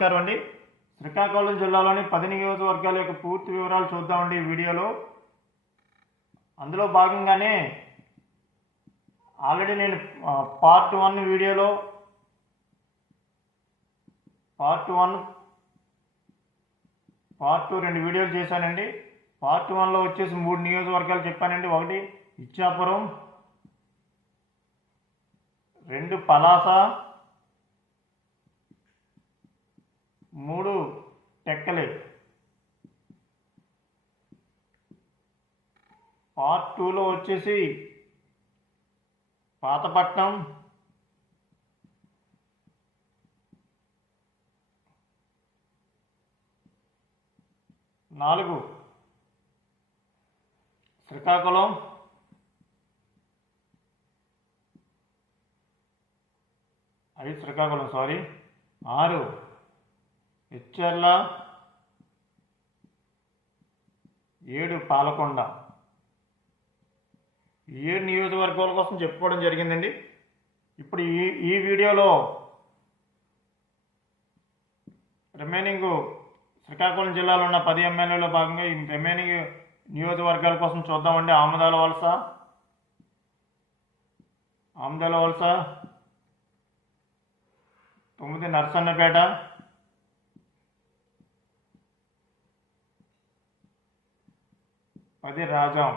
నమస్కారం అండి. శ్రీకాకుళం జిల్లాలోని 10 నియోజకవర్గాల యొక్క పూర్తి వివరాలు చూద్దామండి ఈ వీడియోలో. అందులో భాగంగానే ఆల్రెడీ నేను పార్ట్ 1 వీడియోలో పార్ట్ 2 2 వీడియోలు చేశానండి. పార్ట్ 1లో వచ్చేసి 3 నియోజకవర్గాలు చెప్పానండి. 1 ఇచ్చాపురం, 2 పలాస, 3 టెక్కలి. పార్ట్ 2లో వచ్చేసి పాతపట్నం, 4 శ్రీకాకుళం, 5 శ్రీకాకుళం 6 హెచ్చర్ల, 7 పాలకొండ. 7 నియోజకవర్గాల కోసం చెప్పుకోవడం జరిగిందండి. ఇప్పుడు ఈ వీడియోలో రిమైనింగ్ శ్రీకాకుళం జిల్లాలో ఉన్న 10 ఎమ్మెల్యేలో భాగంగా ఈ రిమైనింగ్ నియోజకవర్గాల కోసం చూద్దామండి. ఆమదాల వలస, 9 నర్సన్నపేట, 10 రాజాం.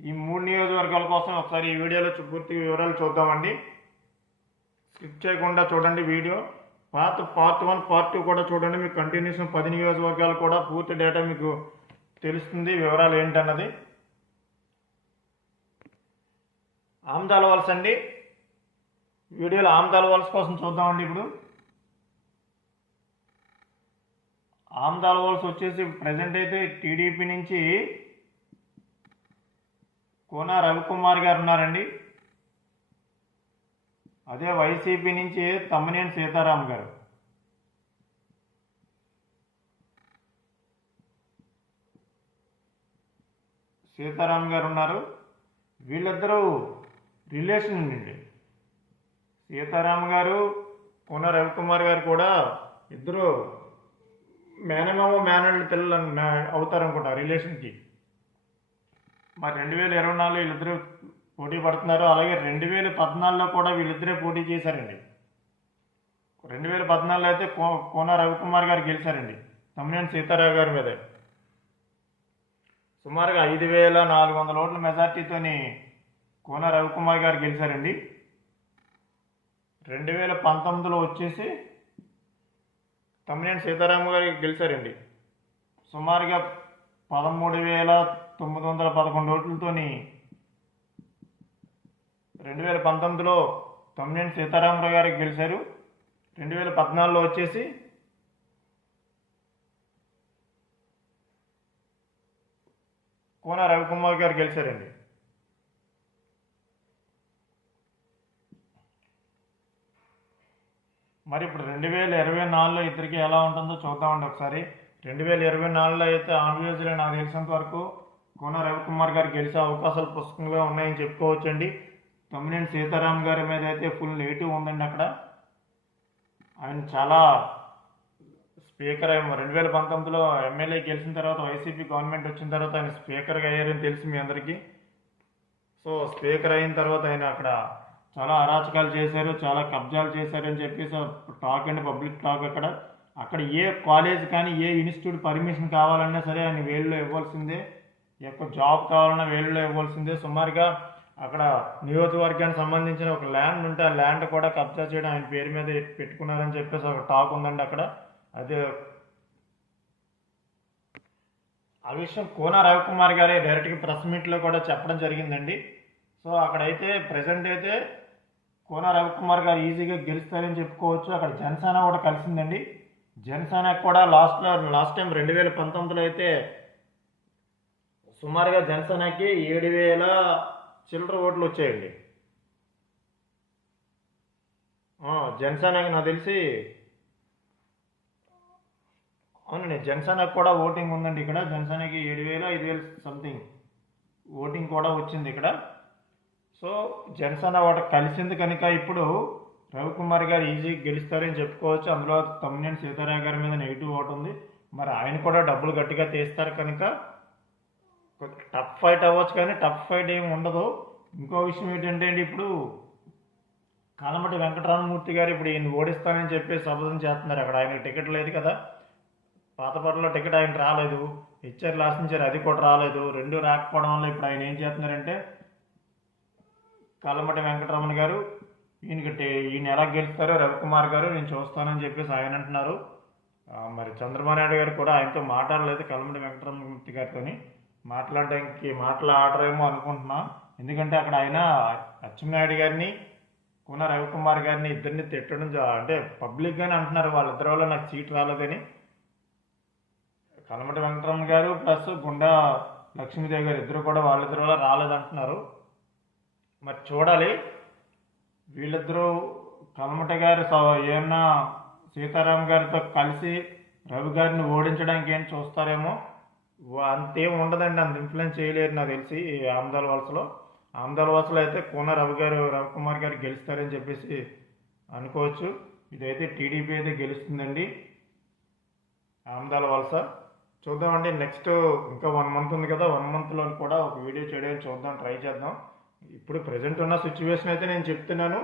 ఈ 3 నియోజకవర్గాల కోసం ఒకసారి ఈ వీడియోలో పూర్తి వివరాలు చూద్దామండి. స్కిప్ చేయకుండా చూడండి వీడియో. పార్ట్ 1 పార్ట్ 2 కూడా చూడండి. మీకు కంటిన్యూషన్ 10 నియోజకవర్గాలు కూడా పూర్తి డేటా మీకు తెలుస్తుంది, వివరాలు ఏంటన్నది. ఆమదాల వలస అండి. వీడియోలో ఆమదాల వలస కోసం చూద్దామండి. ఇప్పుడు ఆమదాల వలస వచ్చేసి ప్రజెంట్ అయితే టీడీపీ నుంచి కోన రవికుమార్ గారు ఉన్నారండి. అదే వైసీపీ నుంచి తమ్మినేని సీతారాం గారు. ఉన్నారు. వీళ్ళిద్దరూ రిలేషన్ అండి. సీతారాం గారు, కోన రవికుమార్ గారు కూడా ఇద్దరు మేనమామ మేనల్డ్ పిల్లలు అవుతారనుకుంటా రిలేషన్కి. మరి 2024 వీళ్ళిద్దరూ పోటీ పడుతున్నారు. అలాగే 2014లో కూడా వీళ్ళిద్దరే పోటీ చేశారండి. 2014లో అయితే కోన రవికుమార్ గారు గెలిచారండి తమ్మినేని సీతారాం గారి మీద. సుమారుగా 5,400 ఓట్ల మెజార్టీతోని కోన రవికుమార్ గారు గెలిచారండి. 2019లో వచ్చేసి తమ్మినేని సీతారాం గారు గెలిచారండి. సుమారుగా 13,911 ఓట్లతోని 2019లో తమ్మినేని సీతారామరావు గారికి గెలిచారు. 2014లో వచ్చేసి కోన రవికుమార్ గారు గెలిచారండి. మరి ఇప్పుడు 2024లో ఇద్దరికి ఎలా ఉంటుందో చూద్దామండి ఒకసారి. 2024లో అయితే ఆబ్వియస్లీ నాకు తెలిసినంత వరకు కోన రవికుమార్ గారు గెలిచే అవకాశాలు పుష్కలంగా ఉన్నాయని చెప్పుకోవచ్చండి. తమ్మినేని సీతారాం గారి మీద అయితే ఫుల్ నెగిటివ్ ఉందండి. అక్కడ ఆయన చాలా స్పీకర్ 2019లో ఎమ్మెల్యే గెలిచిన తర్వాత వైసీపీ గవర్నమెంట్ వచ్చిన తర్వాత ఆయన స్పీకర్గా అయ్యారని తెలిసి మీ అందరికీ. సో స్పీకర్ అయిన తర్వాత ఆయన అక్కడ చాలా అరాచకాలు చేశారు, చాలా కబ్జాలు చేశారని చెప్పేసి టాక్ అండి, పబ్లిక్ టాక్. అక్కడ ఏ కాలేజ్ కానీ ఏ ఇన్స్టిట్యూట్ పర్మిషన్ కావాలన్నా సరే ఆయన వేలులో ఇవ్వాల్సిందే. జాబ్ కావాలన్నా వేలులో ఇవ్వాల్సిందే. సుమారుగా అక్కడ నియోజకవర్గానికి సంబంధించిన ఒక ల్యాండ్ ఉంటే ఆ ల్యాండ్ కూడా కబ్జా చేయడం ఆయన పేరు మీద పెట్టుకున్నారని చెప్పేసి ఒక టాక్ ఉందండి అక్కడ. అదే ఆ విషయం కోన రవికుమార్ గారే డైరెక్ట్గా ప్రెస్ మీట్లో కూడా చెప్పడం జరిగిందండి. సో అక్కడైతే ప్రజెంట్ అయితే కోన రవికుమార్ గారు ఈజీగా గెలుస్తారని చెప్పుకోవచ్చు. అక్కడ జనసేన కూడా కలిసిందండి. జనసేనకు కూడా లాస్ట్ టైం 2019లో అయితే సుమారుగా జనసేనకి 7,000 చిల్లర ఓట్లు వచ్చాయండి. జనసేనకి నాకు తెలిసి అవునండి, జనసేనకు కూడా ఓటింగ్ ఉందండి. ఇక్కడ జనసేనకి 7,000 5,000 సంథింగ్ ఓటింగ్ కూడా వచ్చింది ఇక్కడ. సో జనసేన ఒకటి కలిసింది కనుక ఇప్పుడు రవికుమార్ గారు ఈజీగా గెలుస్తారని చెప్పుకోవచ్చు. అందులో తమ్మినేని సీతారాం గారి మీద నెగిటివ్ ఓటు ఉంది. మరి ఆయన కూడా డబ్బులు గట్టిగా తీస్తారు కనుక టఫ్ ఫైట్ అవ్వచ్చు, కానీ టఫ్ ఫైట్ ఏమి ఉండదు. ఇంకో విషయం ఏంటంటే అండి, ఇప్పుడు కాలమటి వెంకటరామమూర్తి గారు ఇప్పుడు ఈయన ఓడిస్తానని చెప్పి శపథం చేస్తున్నారు. అక్కడ ఆయనకు టికెట్ లేదు కదా, పాతపట్లలో టికెట్ ఆయన రాలేదు, ఇచ్చారు లాసించారు, అది కూడా రాలేదు. రెండు రాకపోవడం వల్ల ఇప్పుడు ఆయన ఏం చేస్తున్నారంటే కాలమటి వెంకటరమణ గారు ఈయన ఎలా గెలుస్తారో రవికుమార్ గారు నేను చూస్తానని చెప్పేసి ఆయన అంటున్నారు. మరి చంద్రబాబు నాయుడు గారు కూడా ఆయనతో మాట్లాడలేదు, కాలమటి వెంకటరమణమూర్తి గారితో. మాట్లాడరేమో అనుకుంటున్నా. ఎందుకంటే అక్కడ ఆయన అచ్చెన్నాయుడు గారిని కూన రవికుమార్ గారిని ఇద్దరిని తిట్టడం అంటే పబ్లిక్గానే అంటున్నారు, వాళ్ళిద్దరి వల్ల నాకు సీట్ రాలేదని. కలమటి వెంకటరమణ గారు ప్లస్ గుండా లక్ష్మీదేవి గారు ఇద్దరు కూడా వాళ్ళిద్దరి వల్ల రాలేదంటున్నారు. మరి చూడాలి, వీళ్ళిద్దరూ కలమటి గారు ఏమన్నా సీతారాం గారితో కలిసి రవి గారిని ఓడించడానికి ఏం చూస్తారేమో. అంతేం ఉండదండి, అంత ఇన్ఫ్లుయెన్స్ చేయలేరు నాకు తెలిసి. ఆమదాల వలసలో అయితే కూన రవికుమార్ గారు గెలుస్తారని చెప్పేసి అనుకోవచ్చు. ఇదైతే టీడీపీ అయితే గెలుస్తుందండి ఆమదాల వలస. చూద్దామండి, నెక్స్ట్ ఇంకా 1 మంత్ ఉంది కదా, 1 మంత్లో కూడా ఒక వీడియో చేయడానికి చూద్దాం, ట్రై చేద్దాం. ఇప్పుడు ప్రజెంట్ ఉన్న సిచ్యువేషన్ అయితే నేను చెప్తున్నాను.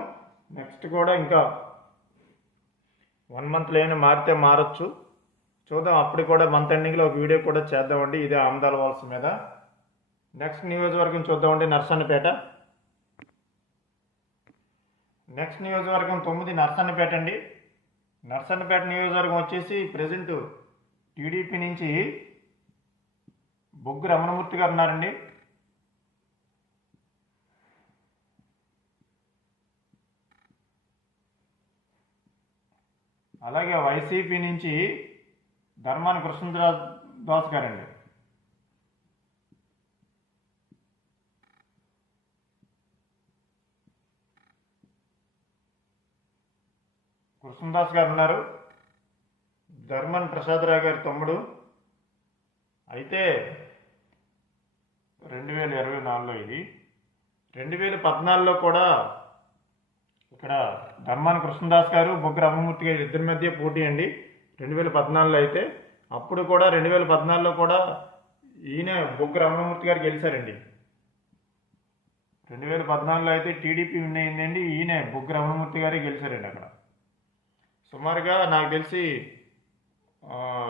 నెక్స్ట్ కూడా ఇంకా 1 మంత్లో ఏమైనా మారితే మారచ్చు, చూద్దాం. అప్పుడు కూడా మంత్ ఎండింగ్లో ఒక వీడియో కూడా చేద్దామండి ఇదే ఆమదాల వలస మీద. నెక్స్ట్ నియోజకవర్గం చూద్దామండి, నర్సన్నపేట. నెక్స్ట్ నియోజకవర్గం 9 నర్సన్నపేట అండి. నర్సన్నపేట నియోజకవర్గం వచ్చేసి ప్రజెంట్ టీడీపీ నుంచి బొగ్గు రమణమూర్తి గారు ఉన్నారండి. అలాగే వైసీపీ నుంచి ధర్మాన కృష్ణదాస్ గారండి. కృష్ణదాస్ గారు ఉన్నారు, ధర్మన్ ప్రసాదరావు గారి తమ్ముడు. అయితే 2024లో ఇది 2014లో కూడా ఇక్కడ ధర్మాన కృష్ణదాస్ గారు బొగ్గు రమణమూర్తి గారు ఇద్దరి మధ్య పోటీ అండి 2014లో. అయితే అప్పుడు కూడా 2014లో కూడా ఈయన బొగ్గు రమణమూర్తి గారు గెలిచారండి. 2014లో అయితే టీడీపీ విన్ అయిందండి, ఈయన బొగ్గు రమణమూర్తి గారే గెలిచారండి. అక్కడ సుమారుగా నాకు తెలిసి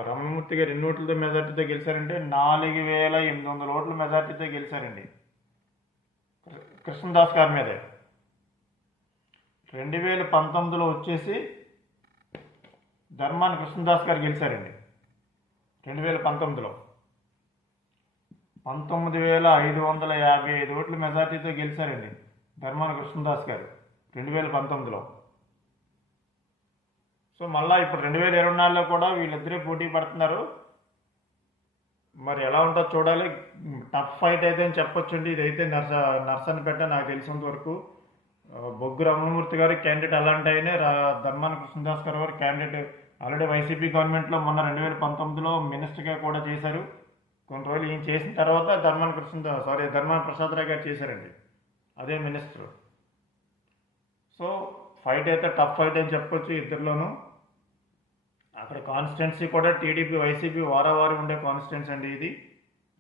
రమణమూర్తి గారు ఎన్ని ఓట్లతో మెజార్టీతో గెలిచారంటే 4800 ఓట్ల మెజార్టీతో గెలిచారండి కృష్ణదాస్ గారి మీదే. 2019లో వచ్చేసి ధర్మాన కృష్ణదాస్ గారు గెలిచారండి. 2019లో 19,555 ఓట్ల మెజార్టీతో గెలిచారండి ధర్మాన కృష్ణదాస్ గారు 2019లో. సో మళ్ళీ ఇప్పుడు 2024లో కూడా వీళ్ళిద్దరే పోటీ పడుతున్నారు. మరి ఎలా ఉంటుందో చూడాలి. టఫ్ ఫైట్ అయితే అని చెప్పొచ్చండి. ఇదైతే నర్సన్నపేట నాకు తెలిసినంత వరకు బొగ్గు రమణమూర్తి గారు క్యాండిడేట్ అలాంటి అయినే, ధర్మాన కృష్ణదాస్ గారు క్యాండిడేట్ ఆల్రెడీ వైసీపీ గవర్నమెంట్లో మొన్న 2019లో మినిస్టర్గా కూడా చేశారు. కొన్ని రోజులు ఈయన చేసిన తర్వాత ధర్మాన ప్రసాదరావు గారు చేశారండి అదే మినిస్టర్. సో ఫైట్ అయితే టఫ్ ఫైట్ అని చెప్పొచ్చు ఇద్దరిలోనూ. అక్కడ కాన్స్టిట్యున్సీ కూడా టీడీపీ వైసీపీ వారావారి ఉండే కాన్స్టిట్యున్సీ అండి ఇది.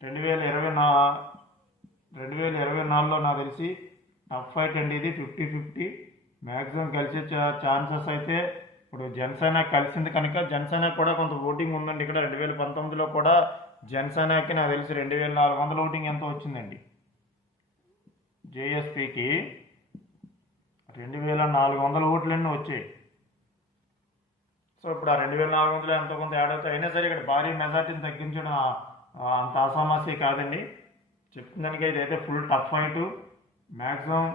2024లో నాకు తెలిసి టఫ్ ఫైట్ అండి ఇది. 50-50 మ్యాక్సిమం కలిసే ఛాన్సెస్ అయితే. ఇప్పుడు జనసేన కలిసింది కనుక జనసేన కూడా కొంత ఓటింగ్ ఉందండి ఇక్కడ. 2019లో కూడా జనసేనకి నాకు తెలిసి 2400 ఓటింగ్ ఎంతో వచ్చిందండి. జేఎస్పీకి 2400 ఓట్లన్నీ వచ్చాయి. సో ఇప్పుడు ఆ 2400 ఎంతో కొంత యాడ్ అవుతాయి. అయినా సరే ఇక్కడ భారీ మెజార్టీని తగ్గించడం అంత అసమస్య కాదండి. చెప్తుందానికి ఇదైతే full tough fight. Maximum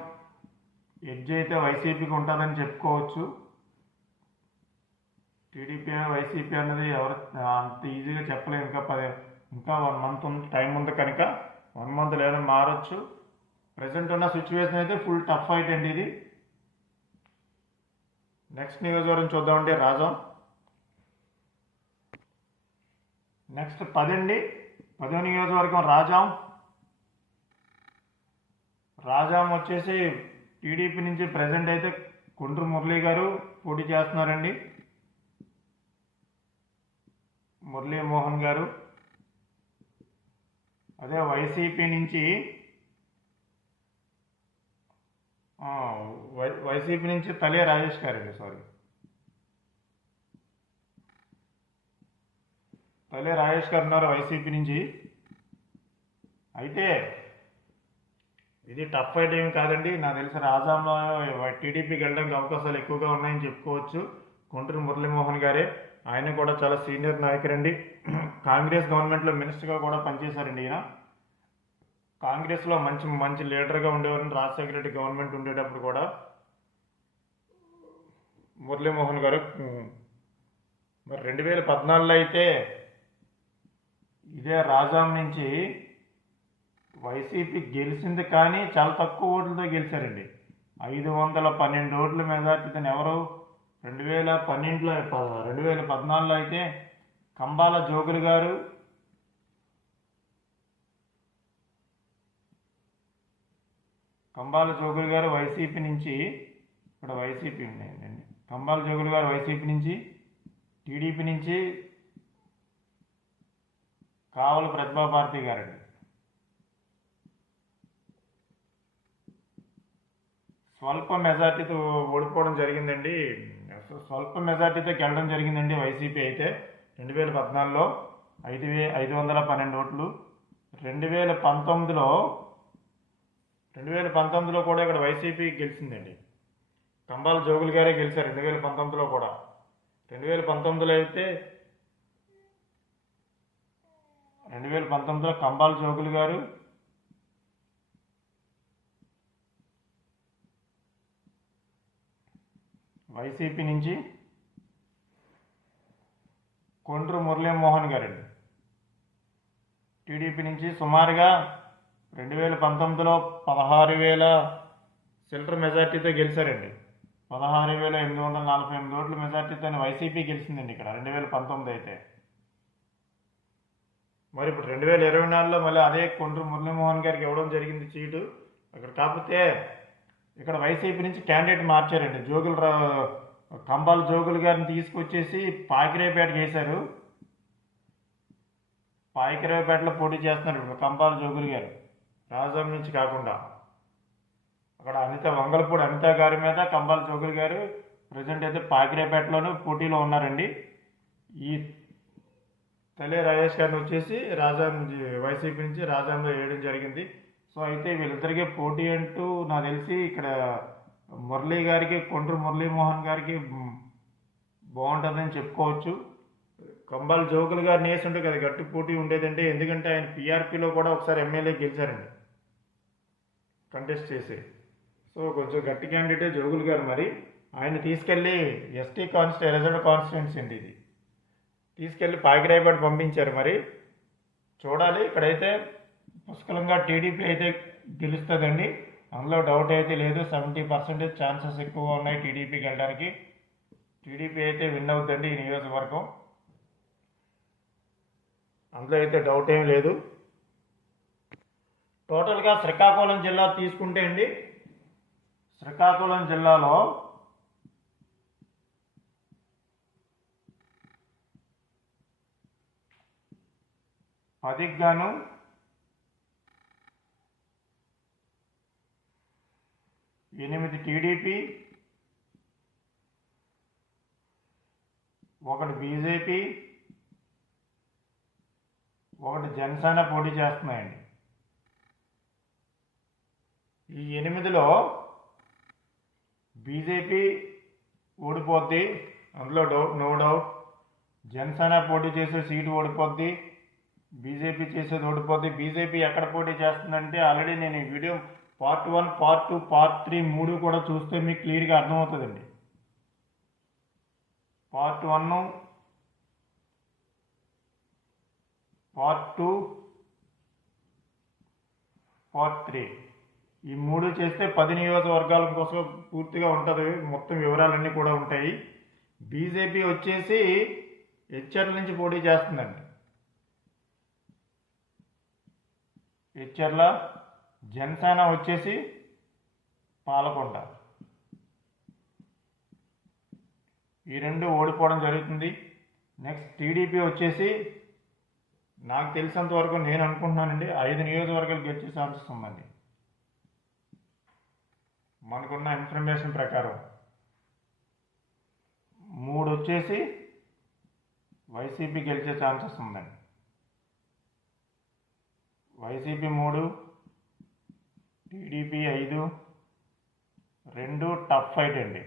edge అయితే వైసీపీకి ఉంటుందని చెప్పుకోవచ్చు. టీడీపీ వైసీపీ అన్నది ఎవరు అంత ఈజీగా చెప్పలేము. ఇంకా 1 మంత్ టైం ఉంది కనుక 1 మంత్ లేదా మారచ్చు. ప్రజెంట్ ఉన్న సిచ్యువేషన్ అయితే ఫుల్ టఫ్ ఫైట్ అండి ఇది. నెక్స్ట్ నియోజకవర్గం చూద్దామండి, రాజాం. నెక్స్ట్ 10 అండి, 10వ నియోజకవర్గం రాజాం వచ్చేసి టీడీపీ నుంచి ప్రజెంట్ అయితే కొండ్రు మురళి గారు పోటీ చేస్తున్నారండి. మురళీమోహన్ గారు. అదే వైసీపీ నుంచి తలే రాజేష్ గారండి. తలే రాజేష్ గారు ఉన్నారు వైసీపీ నుంచి. అయితే ఇది టఫ్ ఫైట్ ఏమి కాదండి. నాకు తెలిసి రాజాంలో టీడీపీకి వెళ్ళడానికి అవకాశాలు ఎక్కువగా ఉన్నాయని చెప్పుకోవచ్చు. కొండ్రు మురళీమోహన్ గారే. ఆయన కూడా చాలా సీనియర్ నాయకుడండి. కాంగ్రెస్ గవర్నమెంట్లో మినిస్టర్గా కూడా పనిచేశారండి ఈయన. కాంగ్రెస్లో మంచి లీడర్గా ఉండేవారండి. రాజశేఖర రెడ్డి గవర్నమెంట్ ఉండేటప్పుడు కూడా మురళీమోహన్ గారు. మరి 2014లో అయితే ఇదే రాజాం నుంచి వైసీపీ గెలిచింది, కానీ చాలా తక్కువ ఓట్లతో గెలిచారండి. 512 ఓట్ల మెజార్టీతో ఎవరు 2014లో అయితే కంబాల జోగులు గారు, వైసీపీ నుంచి, ఇక్కడ వైసీపీ ఉన్నాయండి. కంబాల జోగులు గారు వైసీపీ నుంచి, టీడీపీ నుంచి కావల ప్రతిభాభారతి గారండి. స్వల్ప మెజార్టీతో ఓడిపోవడం జరిగిందండి. స్వల్ప మెజార్టీతో గెలడం జరిగిందండి వైసీపీ అయితే 2014లో 512 ఓట్లు. 2019లో కూడా ఇక్కడ వైసీపీ గెలిచిందండి. కంబాల జోగులు గారే గెలిచారు 2019లో కూడా. 2019లో అయితే 2019లో కంబాల జోగులు గారు, వైసీపీ నుంచి కొండ్రు మురళీమోహన్ గారండి. టీడీపీ నుంచి సుమారుగా 2019లో 16,000 చిల్లర మెజార్టీతో గెలిచారండి. 16,848 ఓట్ల మెజార్టీతో వైసీపీ గెలిచిందండి ఇక్కడ 2019 అయితే. మరి ఇప్పుడు 2024లో మళ్ళీ అదే కొండ్రు మురళీమోహన్ గారికి ఇవ్వడం జరిగింది సీటు అక్కడ. కాకపోతే ఇక్కడ వైసీపీ నుంచి క్యాండిడేట్ మార్చారండి. కంబాల జోగులు గారిని తీసుకొచ్చేసి పాకిరేపేటకి వేశారు. పాకిరేపేటలో పోటీ చేస్తున్నారు ఇప్పుడు కంబాల జోగులు గారు, రాజధాని నుంచి కాకుండా. అక్కడ వంగలపూడి అనిత గారి మీద కంబాల జోగులు గారు ప్రజెంట్ అయితే పాకిరేపేటలోనూ పోటీలో ఉన్నారండి. ఈ తలే రాజేష్ గారిని వచ్చేసి వైసీపీ నుంచి రాజాంలో వేయడం జరిగింది. సో అయితే వీళ్ళిద్దరికీ పోటీ అంటూ నాకు తెలిసి ఇక్కడ మురళీ గారికి, కొండ్రు మురళీమోహన్ గారికి బాగుంటుందని చెప్పుకోవచ్చు. కంబాల జోగులు గారిని వేసుంటే కదా గట్టి పోటీ ఉండేదండి. ఎందుకంటే ఆయన పీఆర్పీలో కూడా ఒకసారి ఎమ్మెల్యే గెలిచారండి కంటెస్ట్ చేసి. సో కొంచెం గట్టి క్యాండిడేట్ జోగులు గారు. మరి ఆయన తీసుకెళ్ళి ఎస్టీ రిజర్వ్ కాన్స్టిట్యున్సీ అండి ఇది, తీసుకెళ్ళి పాకిరాయపేట పంపించారు. మరి చూడాలి. ఇక్కడైతే పుష్కలంగా టీడీపీ అయితే గెలుస్తుందండి, అందులో డౌట్ అయితే లేదు. 70% ఛాన్సెస్ ఎక్కువ ఉన్నాయి టీడీపీకి వెళ్ళడానికి. టీడీపీ అయితే విన్ అవుతుందండి ఈ నియోజకవర్గం, అందులో అయితే డౌట్ ఏం లేదు. టోటల్గా శ్రీకాకుళం జిల్లా తీసుకుంటే అండి, శ్రీకాకుళం జిల్లాలో పదిగ్గాను 8 టీడీపీ, 1 బీజేపీ, 1 జనసేన పోటీ చేస్తున్నాయండి. ఈ 8లో బీజేపీ ఓడిపోద్ది, అందులో నో డౌట్. జనసేన పోటీ చేసే సీటు ఓడిపోద్ది, బీజేపీ చేసేది ఓడిపోద్ది. బీజేపీ ఎక్కడ పోటీ చేస్తుందంటే ఆల్రెడీ నేను ఈ వీడియో పార్ట్ 1, పార్ట్ 2, పార్ట్ 3 3 కూడా చూస్తే మీకు క్లియర్గా అర్థమవుతుందండి. పార్ట్ 1, పార్ట్ 2, పార్ట్ 3 ఈ 3 చేస్తే 10 నియోజకవర్గాల కోసం పూర్తిగా ఉంటుంది. మొత్తం వివరాలన్నీ కూడా ఉంటాయి. బీజేపీ వచ్చేసి హెచ్ఆర్ల నుంచి పోటీ చేస్తుందండి. హెచ్ఆర్ల. జనసేన వచ్చేసి పాలకొండ. ఈ రెండు ఓడిపోవడం జరుగుతుంది. నెక్స్ట్ టీడీపీ వచ్చేసి నాకు తెలిసినంత వరకు నేను అనుకుంటున్నానండి 5 నియోజకవర్గాలు గెలిచే ఛాన్సెస్ ఉందండి. మనకున్న ఇన్ఫర్మేషన్ ప్రకారం 3 వచ్చేసి వైసీపీ గెలిచే ఛాన్సెస్ ఉందండి. వైసీపీ 3, టీడీపీ 5, 2 టఫ్ ఫైట్ అండి.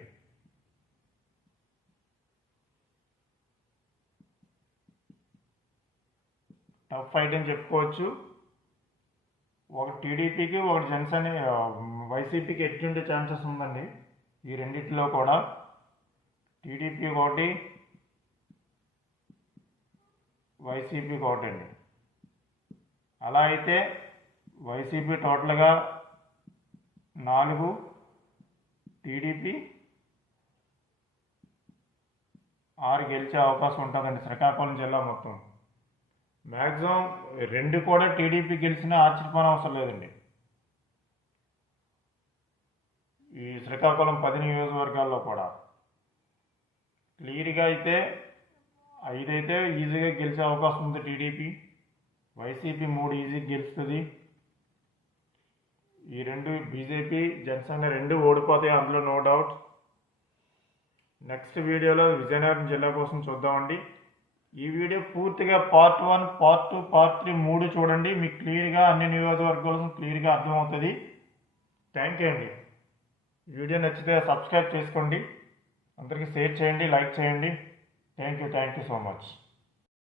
టఫ్ ఫైట్ అని చెప్పుకోవచ్చు. ఒక టీడీపీకి ఒకటి జనసేన వైసీపీకి ఎట్లుండే ఛాన్సెస్ ఉందండి. ఈ రెండిట్లో కూడా టీడీపీ ఒకటి, వైసీపీ ఒకటి అండి. అలా అయితే వైసీపీ టోటల్గా 4, టీడీపీ 6 గెలిచే అవకాశం ఉంటుందండి శ్రీకాకుళం జిల్లా మొత్తం. మ్యాక్సిమం 2 కూడా టీడీపీ గెలిచినా ఆశ్చర్యపోని అవసరం లేదండి. ఈ శ్రీకాకుళం 10 నియోజకవర్గాల్లో కూడా క్లియర్గా అయితే 5 అయితే ఈజీగా గెలిచే అవకాశం ఉంది టీడీపీ. వైసీపీ 3 ఈజీగా గెలుస్తుంది. ఈ 2 బీజేపీ జనసేన 2 ఓడిపోతాయి, అందులో నో డౌట్. నెక్స్ట్ వీడియోలో విజయనగరం జిల్లా కోసం చూద్దామండి. ఈ వీడియో పూర్తిగా పార్ట్ 1, పార్ట్ 2, పార్ట్ 3 3 చూడండి. మీకు క్లియర్గా అన్ని నియోజకవర్గాలు క్లియర్గా అర్థమవుతుంది. థ్యాంక్ యూ అండి. వీడియో నచ్చితే సబ్స్క్రైబ్ చేసుకోండి, అందరికీ షేర్ చేయండి, లైక్ చేయండి. Thank you so much.